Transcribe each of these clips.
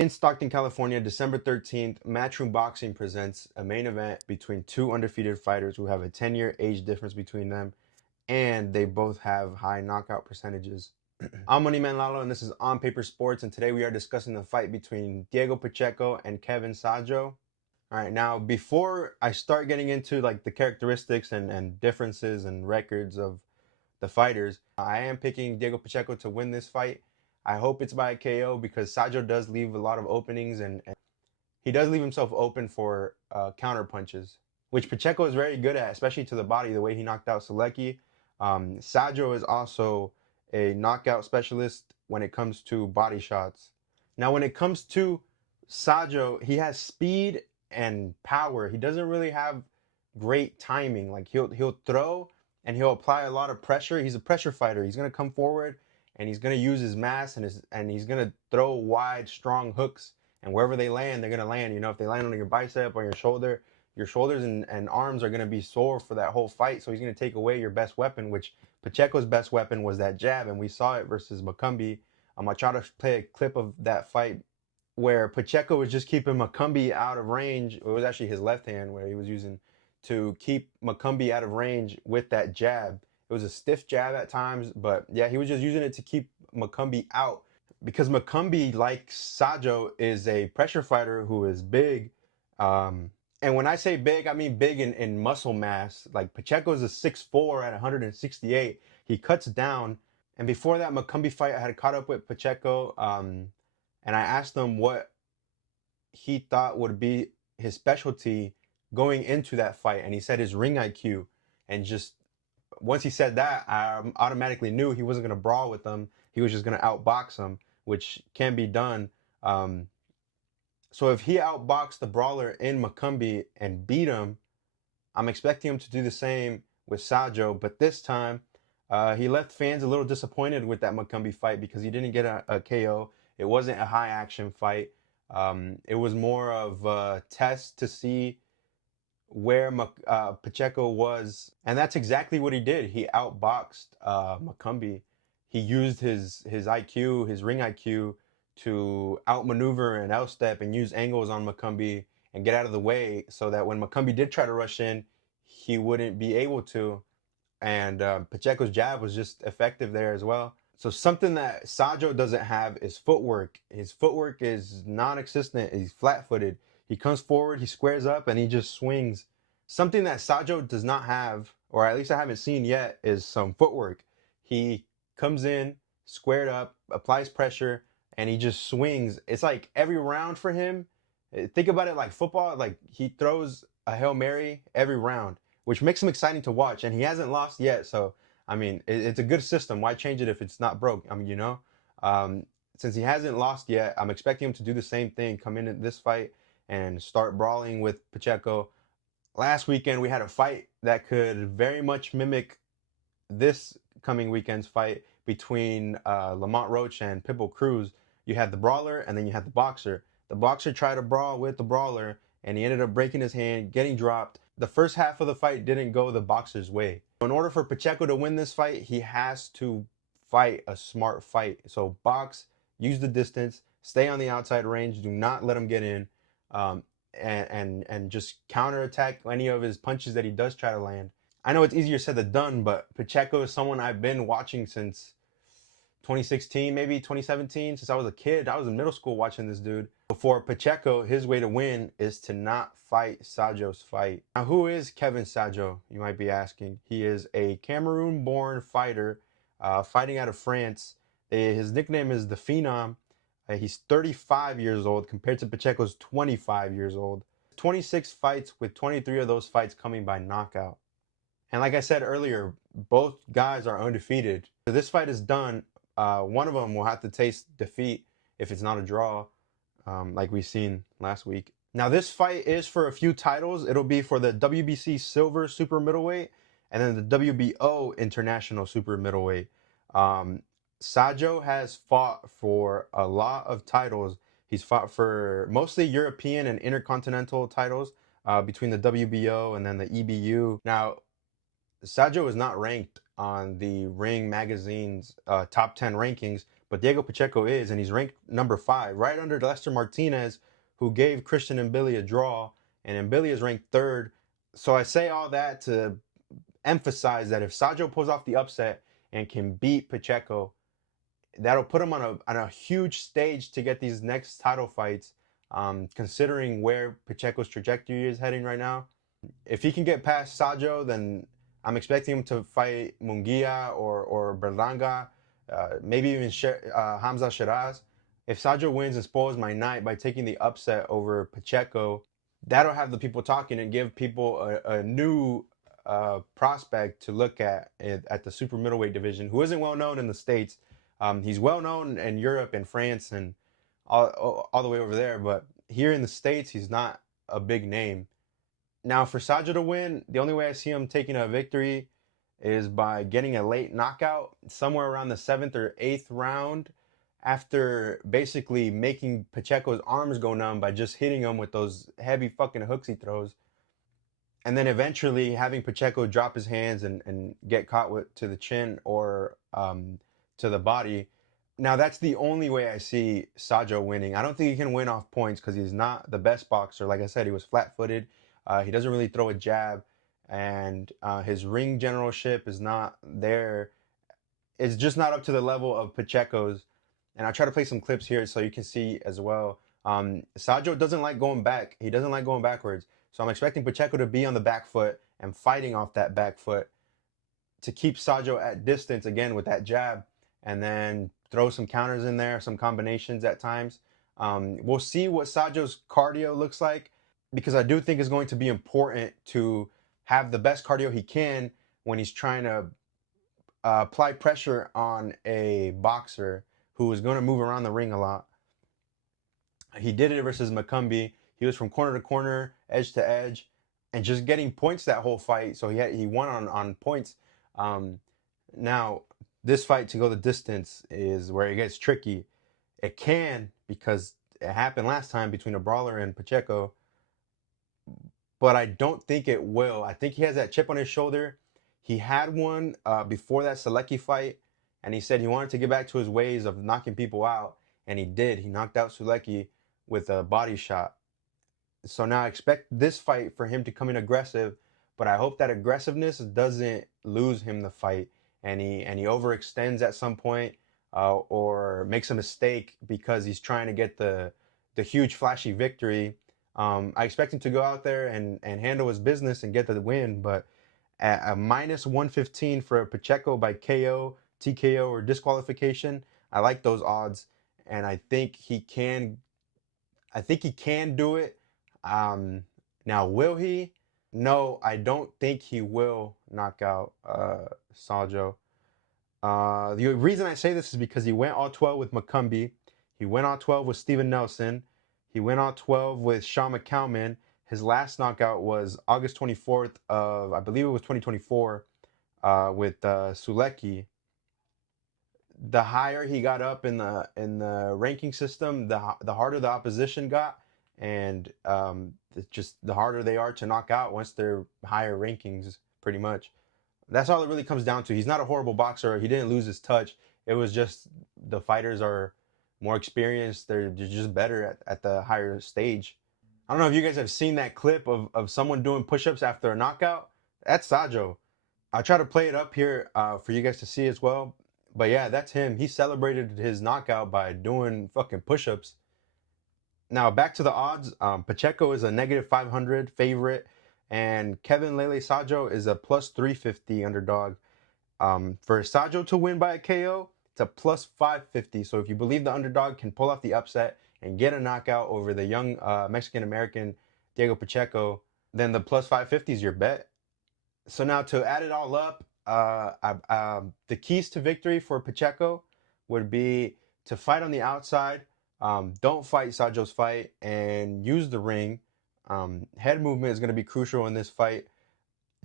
In Stockton, California, December 13th, Matchroom Boxing presents a main event between two undefeated fighters who have a 10-year age difference between them, and they both have high knockout percentages. I'm Moneyman Lalo, and this is On Paper Sports, and today we are discussing the fight between Diego Pacheco and Kevin Sadjo. All right, now before I start getting into like the characteristics and differences and records of the fighters, I am picking Diego Pacheco to win this fight. I hope it's by a KO because Sadjo does leave a lot of openings and he does leave himself open for counter punches, which Pacheco is very good at, especially to the body, the way he knocked out Selecki. Sadjo is also a knockout specialist when it comes to body shots. Now, when it comes to Sadjo, he has speed and power. He doesn't really have great timing. Like he'll throw and he'll apply a lot of pressure. He's a pressure fighter. He's gonna come forward and he's gonna use his mass and he's gonna throw wide, strong hooks. And wherever they land, they're gonna land. You know, if they land on your bicep or your shoulders and arms are gonna be sore for that whole fight. So he's gonna take away your best weapon, which Pacheco's best weapon was that jab, and we saw it versus Macumbi. I try to play a clip of that fight where Pacheco was just keeping Macumbi out of range. It was actually his left hand where he was using to keep Macumbi out of range with that jab. It was a stiff jab at times, but yeah, he was just using it to keep Macumbi out. Because Macumbi, like Sadjo, is a pressure fighter who is big. And when I say big, I mean big in muscle mass. Like Pacheco is a 6'4" at 168. He cuts down. And before that Macumbi fight, I had caught up with Pacheco. And I asked him what he thought would be his specialty going into that fight. And he said his ring IQ. And just once he said that, I automatically knew he wasn't going to brawl with him. He was just going to outbox him, which can be done. So if he outboxed the brawler in Macumbi and beat him, I'm expecting him to do the same with Sadjo. But this time, he left fans a little disappointed with that Macumbi fight because he didn't get a KO. It wasn't a high action fight. It was more of a test to see where Pacheco was. And that's exactly what he did. He outboxed Macumbi. He used his IQ, his ring IQ, to outmaneuver and outstep and use angles on Macumbi and get out of the way so that when Macumbi did try to rush in, he wouldn't be able to. And Pacheco's jab was just effective there as well. So something that Sadjo doesn't have is footwork. His footwork is non-existent. He's flat-footed. He comes forward, he squares up, and he just swings. Something that Sadjo does not have, or at least I haven't seen yet, is some footwork. He comes in, squared up, applies pressure, and he just swings. It's like every round for him. Think about it like football. Like he throws a Hail Mary every round, which makes him exciting to watch. And he hasn't lost yet. So, I mean, it's a good system. Why change it if it's not broke? I mean, you know, since he hasn't lost yet, I'm expecting him to do the same thing, come in this fight and start brawling with Pacheco. Last weekend, we had a fight that could very much mimic this coming weekend's fight between Lamont Roach and Pitbull Cruz. You had the brawler and then you had the boxer. The boxer tried to brawl with the brawler and he ended up breaking his hand, getting dropped. The first half of the fight didn't go the boxer's way. In order for Pacheco to win this fight, he has to fight a smart fight. So box, use the distance, stay on the outside range, do not let him get in, and just counterattack any of his punches that he does try to land. I know it's easier said than done, but Pacheco is someone I've been watching since 2016, maybe 2017, since I was a kid. I was in middle school watching this dude. For Pacheco, his way to win is to not fight Sadjo's fight. Now, who is Kevin Sadjo, you might be asking? He is a Cameroon-born fighter fighting out of France. His nickname is the Phenom. He's 35 years old compared to Pacheco's 25 years old. 26 fights, with 23 of those fights coming by knockout. And like I said earlier, both guys are undefeated. So this fight is done. One of them will have to taste defeat if it's not a draw, like we've seen last week. Now this fight is for a few titles. It'll be for the WBC Silver Super Middleweight and then the WBO International Super Middleweight. Sadjo has fought for a lot of titles. He's fought for mostly European and intercontinental titles between the WBO and then the EBU. Now, Sadjo is not ranked on the Ring Magazine's top 10 rankings, but Diego Pacheco is, and he's ranked number 5, right under Lester Martinez, who gave Christian Mbili a draw, and Mbili is ranked 3rd. So I say all that to emphasize that if Sadjo pulls off the upset and can beat Pacheco, that'll put him on a huge stage to get these next title fights, considering where Pacheco's trajectory is heading right now. If he can get past Sadjo, then I'm expecting him to fight Munguia or Berlanga, maybe even Hamza Shiraz. If Sadjo wins and spoils my night by taking the upset over Pacheco, that'll have the people talking and give people a new prospect to look at the super middleweight division, who isn't well known in the States. He's well known in Europe and France and all the way over there, but here in the States, he's not a big name. Now, for Sadjo to win, the only way I see him taking a victory is by getting a late knockout somewhere around the 7th or 8th round, after basically making Pacheco's arms go numb by just hitting him with those heavy fucking hooks he throws. And then eventually having Pacheco drop his hands and get caught to the chin or to the body. Now, that's the only way I see Sadjo winning. I don't think he can win off points because he's not the best boxer. Like I said, he was flat-footed. He doesn't really throw a jab, and his ring generalship is not there. It's just not up to the level of Pacheco's. And I'll try to play some clips here so you can see as well. Sadjo doesn't like going back. He doesn't like going backwards. So I'm expecting Pacheco to be on the back foot and fighting off that back foot to keep Sadjo at distance again with that jab, and then throw some counters in there, some combinations at times. We'll see what Sadjo's cardio looks like, because I do think it's going to be important to have the best cardio he can when he's trying to apply pressure on a boxer who is going to move around the ring a lot. He did it versus Macumbi. He was from corner to corner, edge to edge, and just getting points that whole fight. So he won on points. Now, this fight to go the distance is where it gets tricky. It can, because it happened last time between a brawler and Pacheco, but I don't think it will. I think he has that chip on his shoulder. He had one before that Selecki fight, and he said he wanted to get back to his ways of knocking people out, and he did. He knocked out Selecki with a body shot. So now I expect this fight for him to come in aggressive, but I hope that aggressiveness doesn't lose him the fight, and he overextends at some point, or makes a mistake because he's trying to get the huge flashy victory. I expect him to go out there and handle his business and get the win, but at a -115 for Pacheco by KO, TKO, or disqualification, I like those odds, and I think he can do it. Now, will he? No, I don't think he will knock out Sadjo. The reason I say this is because he went all 12 with Macumbi. He went all 12 with Steven Nelson. He went all 12 with Sean McCalman. His last knockout was August 24th of, I believe it was 2024, with Sulecki. The higher he got up in the ranking system, the harder the opposition got, and just the harder they are to knock out once they're higher rankings, pretty much. That's all it really comes down to. He's not a horrible boxer. He didn't lose his touch. It was just the fighters are more experienced. They're just better at the higher stage. I don't know if you guys have seen that clip of someone doing push-ups after a knockout. That's Sadjo. I'll try to play it up here for you guys to see as well. But yeah, that's him. He celebrated his knockout by doing fucking push-ups. Now, back to the odds. Pacheco is a -500 favorite, and Kevin Sadjo is a +350 underdog. For Sadjo to win by a KO, it's a +550. So if you believe the underdog can pull off the upset and get a knockout over the young Mexican-American Diego Pacheco, then the +550 is your bet. So now to add it all up, the keys to victory for Pacheco would be to fight on the outside. Don't fight Sadjo's fight and use the ring. Head movement is going to be crucial in this fight.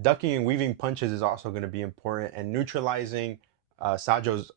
Ducking and weaving punches is also going to be important, and neutralizing Sadjo's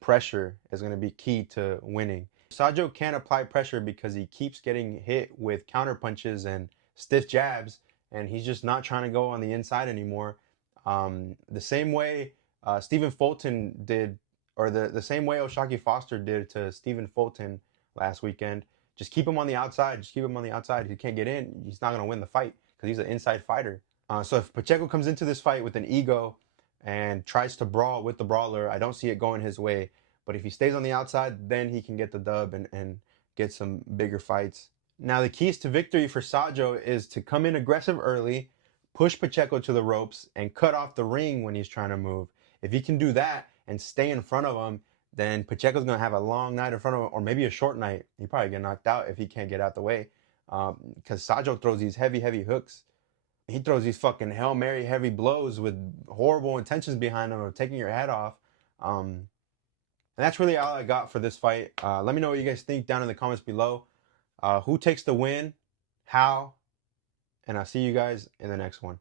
pressure is going to be key to winning. Sadjo can't apply pressure because he keeps getting hit with counter punches and stiff jabs, and he's just not trying to go on the inside anymore. The same way Stephen Fulton did or the same way O'Shaquie Foster did to Stephen Fulton last weekend. Just keep him on the outside. Just keep him on the outside. If he can't get in, he's not going to win the fight because he's an inside fighter. So if Pacheco comes into this fight with an ego and tries to brawl with the brawler, I don't see it going his way. But if he stays on the outside, then he can get the dub and get some bigger fights. Now, the keys to victory for Sadjo is to come in aggressive early, push Pacheco to the ropes, and cut off the ring when he's trying to move. If he can do that and stay in front of him, then Pacheco's going to have a long night in front of him, or maybe a short night. He probably get knocked out if he can't get out the way. Because Sadjo throws these heavy, heavy hooks. He throws these fucking Hail Mary heavy blows with horrible intentions behind them of taking your head off. And that's really all I got for this fight. Let me know what you guys think down in the comments below. Who takes the win? How? And I'll see you guys in the next one.